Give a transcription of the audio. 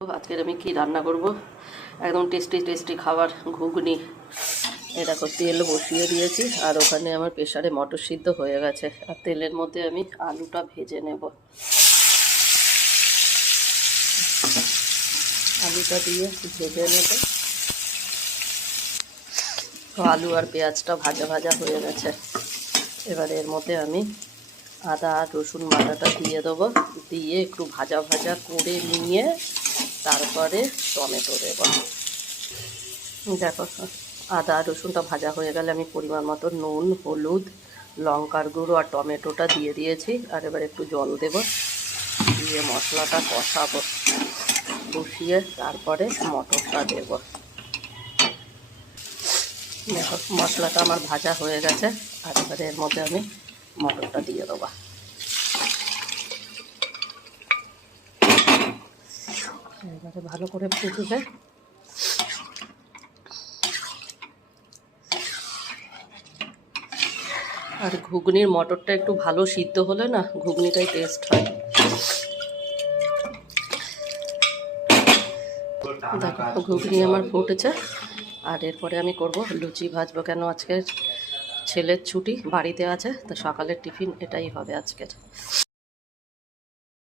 আজকের আমি কি রান্না করব, একদম টেস্টি টেস্টি খাবার, ঘুগনি। এই দেখো তেল বসিয়ে দিয়েছি, আর ওখানে আমার প্রেসারে মটর সিদ্ধ হয়ে গেছে, আর তেলের মধ্যে আমি আলুটা ভেজে নেব। আলুটা দিয়ে ভেজে নেব। তো আলু আর পেঁয়াজটা ভাজা ভাজা হয়ে গেছে। এবারে এর মধ্যে আমি আদা আর রসুন বাটাটা দিয়ে দেবো, দিয়ে একটু ভাজা ভাজা করে নিয়ে তারপরে টমেটো দেবো। দেখো আদা রসুনটা ভাজা হয়ে গেলে আমি পরিমাণ মতো নুন, হলুদ, লঙ্কার গুঁড়ো আর টমেটোটা দিয়ে দিয়েছি। আর এবার একটু জল দেব, দিয়ে মশলাটা কষাবো, কষিয়ে তারপরে মটরটা দেব। দেখো মশলাটা আমার ভাজা হয়ে গেছে, আর এবারে এর মধ্যে আমি মটরটা দিয়ে দেবো। এবারে ভালো করে ফুটবে। আর ঘুগনির মটরটা একটু ভালো সিদ্ধ হলে না ঘুগনিটাই টেস্ট হয়। দেখো ঘুগনি আমার ফুটেছে, আর এরপরে আমি করব লুচি ভাজবো। কেন আজকে ছেলের ছুটি, বাড়িতে আছে, তো সকালের টিফিন এটাই হবে আজকের।